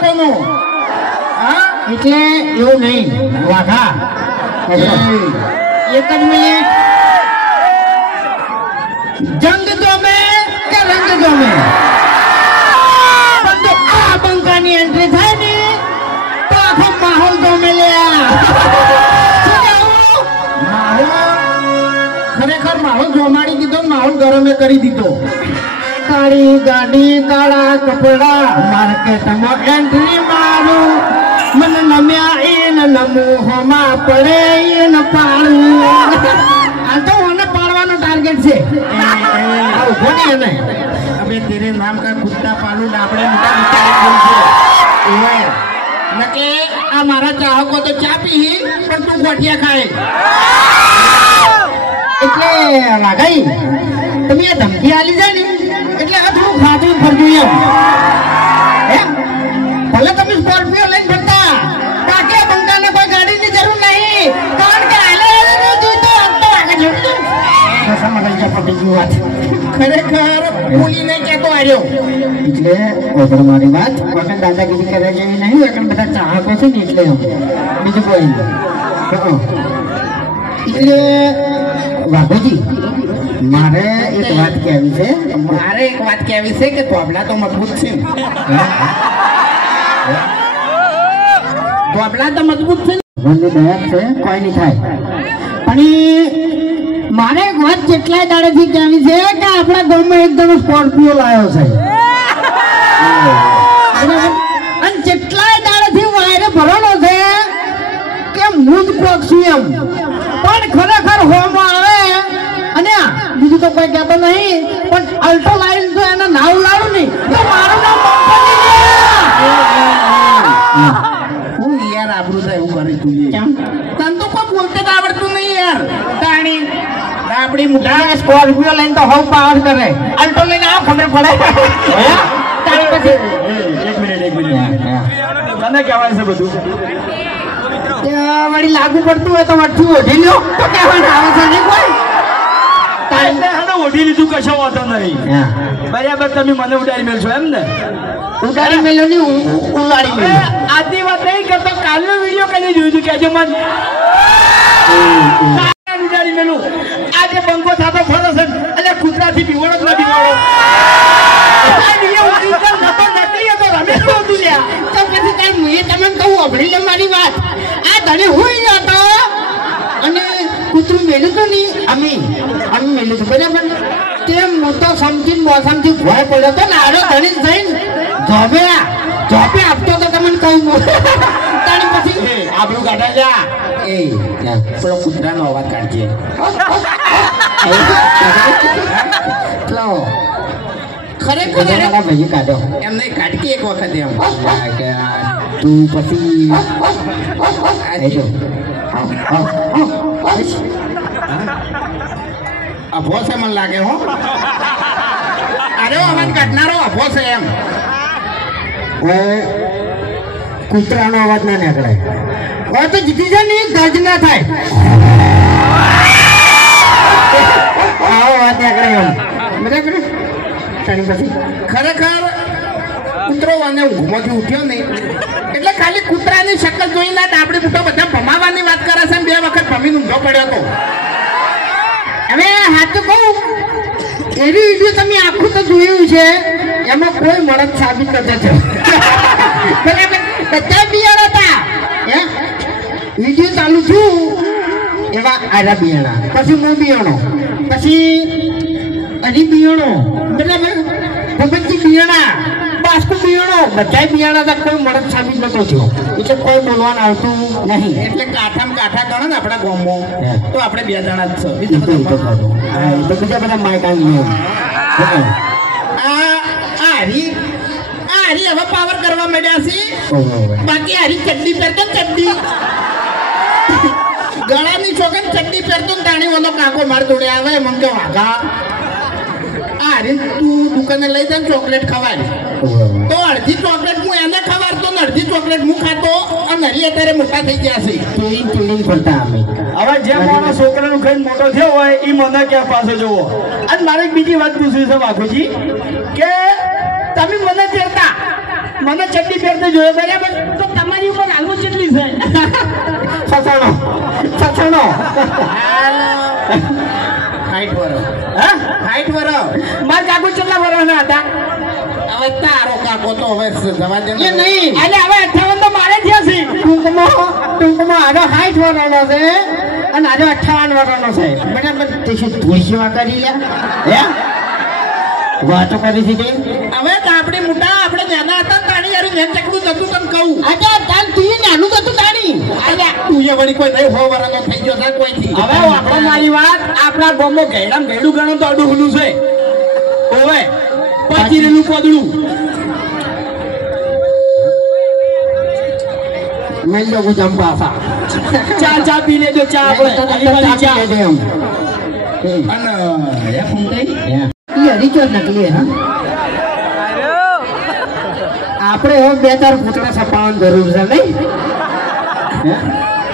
લોકોનું હા એટલે એવું નહીં વાઘા એક જ મિનિટ જંગ ગમે કે રંગ ગમે પણ આ બંકાની એન્ટ્રી થાય ને તો આખો માહોલ ગમે લ્યા ખરેખર માહોલ જોમાડી દીધો માહોલ ગરમે કરી દીધો કાળી ગાડી કાળા કપડા માર્કેટમાં એન્ટ્રી મારું મન નમ્યા એન નમૂહમાં પડે એન પાડું આ તો મને પાડવાનો ટાર્ગેટ છે ઉભો નહીં એને હવે તેરે નામ કા કુત્તા પાલું આપણે મોટા નકે આ મારા ચાહકો તો ચા પી પણ તું ગોઠિયા ખાય એટલે વાઘાઈ તમે આ ધમકી આલી જાય ને એટલે આ થોડું ખાતું ફરતું એમ ભલે તમે સ્કોર્પિયો લઈને ફરતા બાકી બંગાળને કોઈ ગાડીની જરૂર નહીં કારણ કે હાલે જોઈતો તો આગળ જોડતો ખરેખર બોલીને કેતો આવ્યો એટલે ઓગળ મારી વાત વખત દાદાગીરી કરવા જેવી નહીં વખત બધા ચાહકો છે ને એટલે બીજું કોઈ નહીં એટલે વાઘોજી મારે એક વાત કહેવી છે કે તોબલા તો મજબૂત છે તોબલા તો મજબૂત છે ભગવાનની દયા છે કોઈ નહીં થાય પણ મારે એક વાત કેટલાય દાડેથી કહેવી છે કે આપણા ગામમાં એકદમ સ્કોર્પિયો લાવ્યો છે અને કેટલાય દાડેથી વાયરે ભરવાનો છે કે હું જ પક્ષી એમ પણ ખરેખર હોમાં આવે અને બીજું તો કોઈ કહેતો નહીં પણ અલ્ટો લાઈન તો એને નાવ લાવું નહીં તો મારું નામ હું યાર આબરૂ થાય એવું કરી તું કેમ તને તો કોઈ બોલતે આવડતું નહીં યાર તાણી આપણી મુઠા સ્કોર્પિયો લઈને તો હવ પાવર કરે અલ્ટો લઈને આ ખબર પડે તારી પછી એક મિનિટ તને કહેવાય છે બધું વળી લાગુ પડતું હોય તો મઠ્ઠું ઓઢી લ્યો તો કહેવાનું આવે છે નહીં કોઈ ઓઢી લીધું કશો વાતો નહીં બરાબર તમે મને ઉડાડી મેળશો એમ ને ઉડાડી મેલ્યો નહીં ઉલાડી મેલ્યો આજની વાત નહીં કરતો કાલનો વિડીયો કઈ જોયું હતું કેજો મન ઉડાડી મેલું આજે બંકો થતો ફરો છે એટલે કૂતરાથી બીવડો જ નથી બીવડો તમને કહું અભડી લે મારી વાત આ તને હું હતો અને કૂતરું મેલ્યું તો નહીં અમે મેલ્યું હતું બરાબર તે મોટો સમજીને મોસમથી ભય પડ્યો તો ને આડો ધણી થઈને જોબે આપતો તો તમને કહું તાણી પછી આપણું કાઢા જા એ પેલો કૂતરાનો અવાજ કાઢજે ખરેખર ભાઈ કાઢો એમ નહીં કાઢી એક વખત એમ તું પછી અભો છે મને લાગે હો અરે અવાજ કાઢનારો અભો છે એમ કૂતરાનો અવાજ ના નીકળે હવે તો જીતી જાય ને ગર્જ ના થાય આવો વાત નીકળે એમ બરાબર પછી ખરેખર કૂતરો અને ઊંઘમાંથી ઉઠ્યો નહીં એટલે ખાલી કૂતરાની શક્લ જોઈને ડાબડી બુટો બધા ભમાવાની વાત કરે છે 2 વખત ભમીને ઊંધો પડ્યો હતો હવે સાચું કહું એવી વિડીયો તમે આખું તો જોયું છે એમાં કોઈ મળદ સાબિત કરતો છે બધા બિયાણા હતા વિડીયો ચાલુ છું એવા આરા બિયાણા પછી હું બિયાણો પછી હજી બિયાણો બરાબર ભગતજી બિયાણા બાસ્કુ બિયાણો બધા બિયાણા હતા કોઈ મળદ સાબિત નતો થયો એટલે કોઈ બોલવાનું આવતું નહીં એટલે કાઠામાં કાઠા ગણો ને આપણા ગામમાં તો આપણે 2 જણા જ છે બીજા બધા માયકા હરી હવે પાવર કરવા માંડ્યા છે બાકી હરી ચડ્ડી પહેરતો ચડ્ડી ગળાની છોકરી ચડ્ડી પહેરતો ને તાણી વાળો કાકો માર જોડે આવે મને કે વાઘા હરી તું દુકાને લઈ જાય ચોકલેટ ખવાય તો અડધી ચોકલેટ હું એને ખવાડતો ને અડધી ચોકલેટ હું ખાતો અને હરી અત્યારે મોટા થઈ ગયા છે ટીલિંગ ફરતા અમે હવે જે મારા છોકરાનું ખાઈને મોટો થયો હોય એ મને ક્યાં પાસે જોવો અને મારે એક બીજી વાત પૂછવી છે વાઘુજી કે તમે મને તેરતા મને ચડ્ડી પહેરતે જોયો બરાબર તો તમારી ઉપર હાલવું કેટલી છે સસાણો સસાણો હાઈટ વરો હા હાઈટ વરો માર કાકુ કેટલા વર્ષના હતા હવે તારો કાકો તો હવે જવા દે એ નહીં એટલે હવે 58 તો મારે થયા છે ટૂંકમાં આનો 60 વર્ષનો છે અને આનો 58 વર્ષનો છે બરાબર તે શું ધૂળ સેવા કરી લે હે વાતો કરી છે તે હવે આપણી મોટા આપણે નાના હતા તાણી યાર મેં ચકડું જતું તને કહું આજે તાલ તું નાનું હતું તાણી અલ્યા તું એ વળી કોઈ નહીં 100 વર્ષનો થઈ ગયો છે કોઈથી હવે આપણો મારી વાત આપણા ગામમાં ગેડામ ગેડું ગણો તો અડુહલું છે ઓવે પાચીરેલું કોદડું મેં લોકો જંપા હતા ચા પી લેજો ચા આપણે હરીવાળી ચા અને એ ફૂંકાઈ એ હરીચો નકલી હા આપણે હવે બે ચાર પૂતળા સપાવવાની જરૂર છે નહીં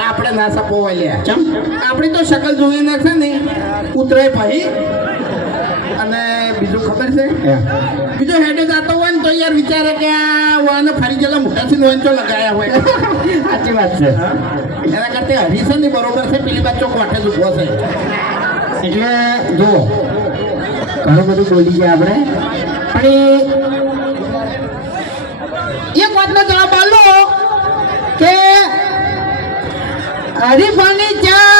આપણે ના સપોવા લ્યા ચમ આપણી તો શકલ જોઈને છે ને ઉતરે ભાઈ અને બીજું ખબર છે બીજો હેડે જાતો હોય ને તો યાર વિચારે કે આ વાને ફરી ગયેલા મોટાથી નોંચો લગાયા હોય સાચી વાત છે એના કરતા હરીશે ને બરોબર છે પેલી બાજુ કોઠે જ ઉભો છે એટલે જુઓ ઘણું બધું બોલી ગયા આપણે પણ એક વાતનો જવાબ આલો કે હરીફાની ચા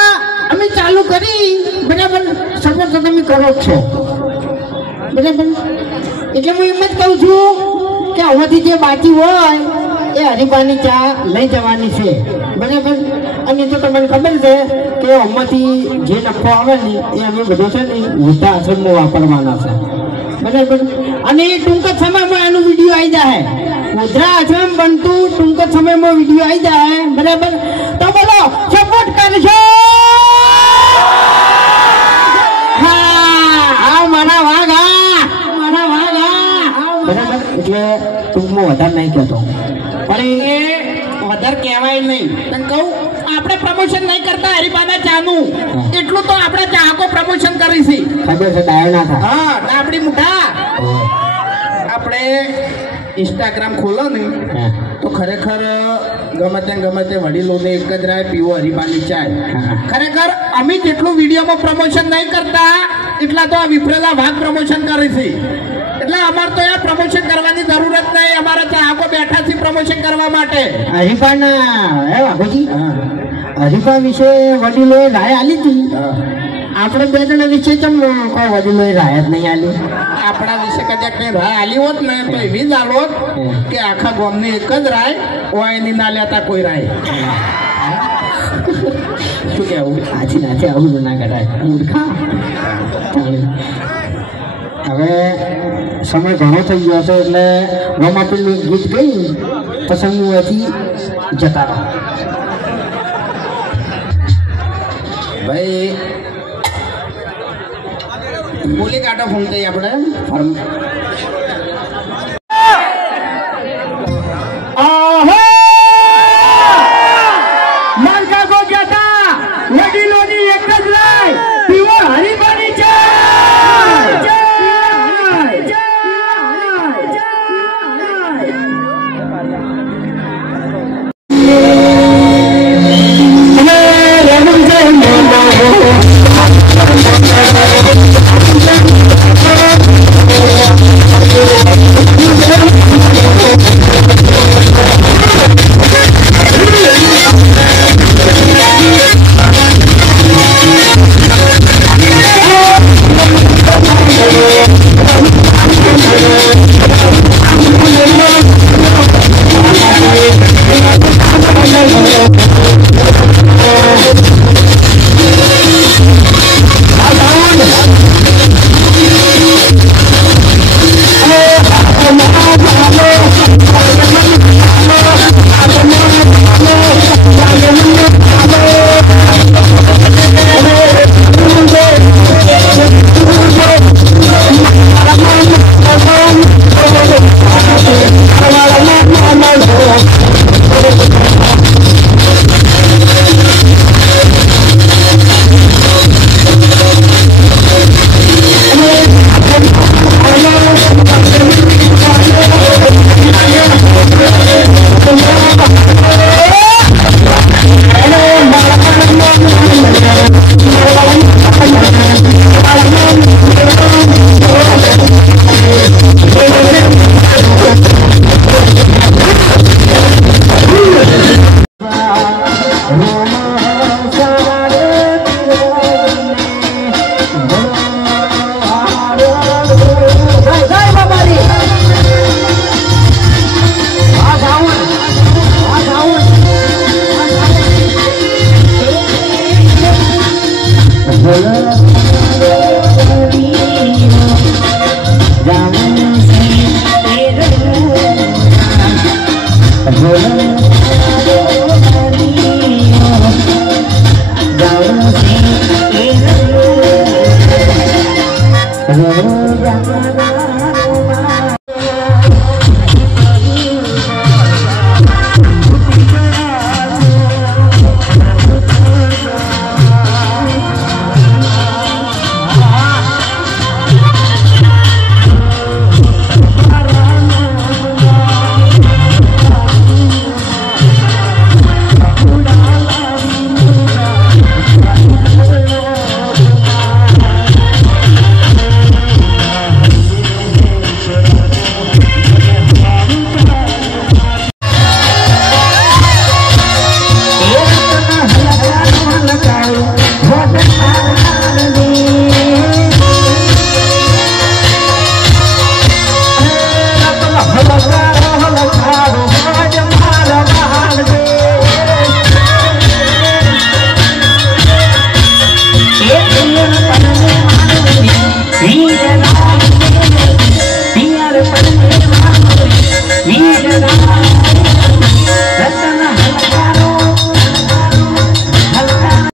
અમે ચાલુ કરી બરાબર સપોઝ તો તમે કરો જ છો બરાબર એટલે હું એમ જ કહું છું કે હવેથી જે બાકી હોય એ હરીફાની ચા લઈ જવાની છે બરાબર અને તો તમને ખબર છે કે આમાંથી જે નફો આવે ને એ અમે બધો છે ને વૃદ્ધા આશ્રમમાં વાપરવાના છે બરાબર અને એ ટૂંક જ સમયમાં એનો વિડીયો આવી જાય વૃદ્ધા આશ્રમ બનતું ટૂંક જ સમયમાં વિડીયો આવી જાય બરાબર તો બોલો સપોર્ટ કરશો હા મારા વાઘ મારા વાઘ બરાબર એટલે ટૂંકમાં વધારે નહીં કહેતો પણ એ વધારે કહેવાય નહીં તને કહું આપણે પ્રમોશન નહીં કરતા હરીબાના ચાનું એટલું તો આપણે ચાહકો પ્રમોશન કરીશી ખબર છે ડાયો ના થાય હા ના આપણી મોટા આપણે ઇન્સ્ટાગ્રામ ખોલો ને તો ખરેખર ગમે તે વડીલોને એક જ રાય પીવો હરીબાની ચાય ખરેખર અમે જેટલું વિડીયોમાં પ્રમોશન નહીં કરતા એટલા તો આ વિફરેલા ભાગ પ્રમોશન કરીશી એટલે અમારે તો એ પ્રમોશન કરવાની જરૂર જ નહીં અમારા ચાહકો બેઠા છે પ્રમોશન કરવા માટે હરીફાના હે બાપુજી હરીફા વિશે વડીલોએ રાય આલી હતી આપણે બે જણા વિશે ચમ કોઈ વડીલોએ રાય જ નહીં આલી આપણા વિશે કદાચ મેં રાય આલી હોત ને તો એવી જ આલોત કે આખા ગામની એક જ રાય ઓયની ના લેતા કોઈ રાય શું કેવું આછી નાચે આવું ના કરાય મૂર્ખા હવે સમય ઘણો થઈ ગયો છે એટલે રોમાપીલનું ગીત ગઈ પછી હું અહીંથી જતા રહો ભાઈ બોલી કાઢો ફોન થઈ આપણે વડીલોની એક જ રાય પીવો હરીબાની ચા Hallelujah.